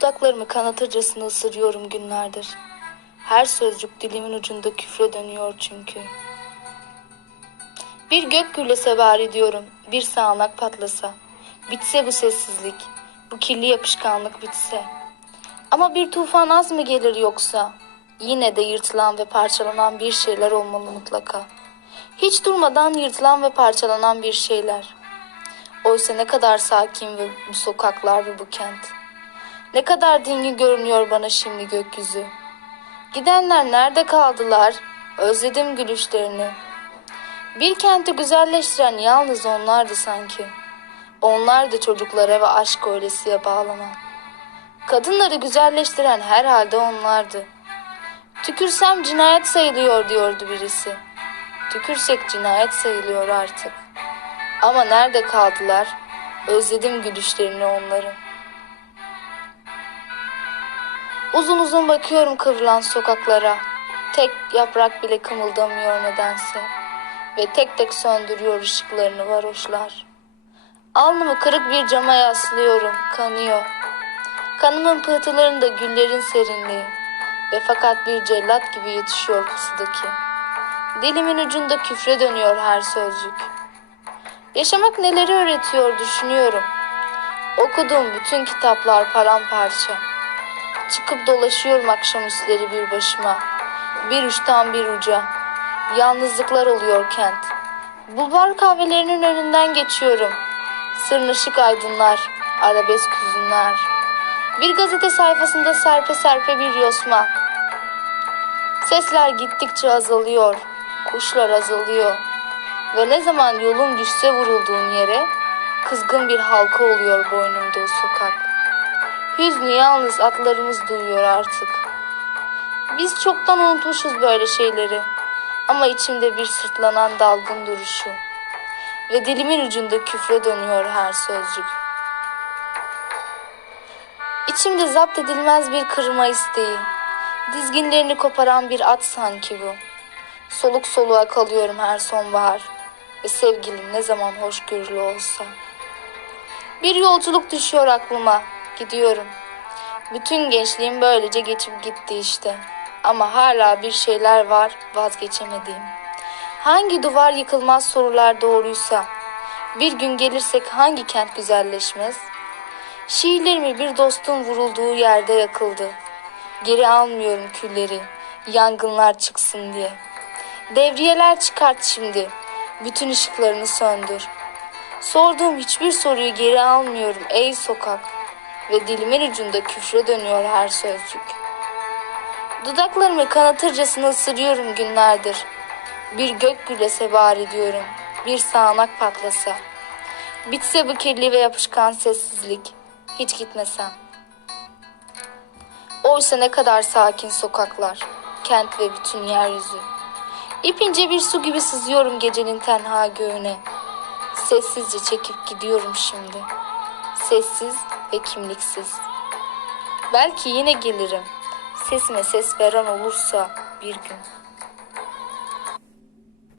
Dudaklarımı kanatırcasına ısırıyorum günlerdir. Her sözcük dilimin ucunda küfre dönüyor çünkü. Bir gök gürlese bari diyorum, bir sağanak patlasa. Bitse bu sessizlik, bu kirli yapışkanlık bitse. Ama bir tufan az mı gelir yoksa? Yine de yırtılan ve parçalanan bir şeyler olmalı mutlaka. Hiç durmadan yırtılan ve parçalanan bir şeyler. Oysa ne kadar sakin ve bu sokaklar ve bu kent. Ne kadar dingin görünüyor bana şimdi gökyüzü. Gidenler nerede kaldılar? Özledim gülüşlerini. Bir kenti güzelleştiren yalnız onlardı sanki. Onlar da çocuklara ve aşk öylesiye bağlanan. Kadınları güzelleştiren herhalde onlardı. Tükürsem cinayet sayılıyor diyordu birisi. Tükürsek cinayet sayılıyor artık. Ama nerede kaldılar? Özledim gülüşlerini onların. Uzun uzun bakıyorum kıvrılan sokaklara. Tek yaprak bile kımıldamıyor nedense. Ve tek tek söndürüyor ışıklarını varoşlar. Alnımı kırık bir cama yaslıyorum, kanıyor. Kanımın pıhtılarında güllerin serinliği. Ve fakat bir cellat gibi yetişiyor pusudaki. Dilimin ucunda küfre dönüyor her sözcük. Yaşamak neleri öğretiyor düşünüyorum. Okuduğum bütün kitaplar paramparça. Çıkıp dolaşıyorum akşamüstleri bir başıma. Bir uçtan bir uca. Yalnızlıklar oluyor kent. Bulvar kahvelerinin önünden geçiyorum. Sırnaşık aydınlar, arabesk hüzünler. Bir gazete sayfasında serpe serpe bir yosma. Sesler gittikçe azalıyor. Kuşlar azalıyor. Ve ne zaman yolun düşse vurulduğun yere kızgın bir halka oluyor boynumda o sokak. Hüznü yalnız atlarımız duyuyor artık. Biz çoktan unutmuşuz böyle şeyleri. Ama içimde bir sırtlanan dalgın duruşu. Ve dilimin ucunda küfre dönüyor her sözcük. İçimde zapt edilmez bir kırma isteği. Dizginlerini koparan bir at sanki bu. Soluk soluğa kalıyorum her sonbahar. Ve sevgilim ne zaman hoşgörülü olsa. Bir yolculuk düşüyor aklıma. Gidiyorum. Bütün gençliğim böylece geçip gitti işte. Ama hala bir şeyler var vazgeçemediğim. Hangi duvar yıkılmaz sorular doğruysa. Bir gün gelirsek hangi kent güzelleşmez? Şiirlerimi bir dostun vurulduğu yerde yakıldı. Geri almıyorum külleri, yangınlar çıksın diye. Devriyeler çıkart şimdi, bütün ışıklarını söndür. Sorduğum hiçbir soruyu geri almıyorum ey sokak. Ve dilimin ucunda küfre dönüyor her sözcük. Dudaklarımı kanatırcasına ısırıyorum günlerdir. Bir gök gülese bari diyorum, bir sağanak patlasa. Bitse bu kirli ve yapışkan sessizlik, hiç gitmesem. Oysa ne kadar sakin sokaklar, kent ve bütün yeryüzü. İpince bir su gibi sızıyorum gecenin tenha göğüne. Sessizce çekip gidiyorum şimdi. Sessiz ve kimliksiz. Belki yine gelirim. Sesime ses veren olursa bir gün.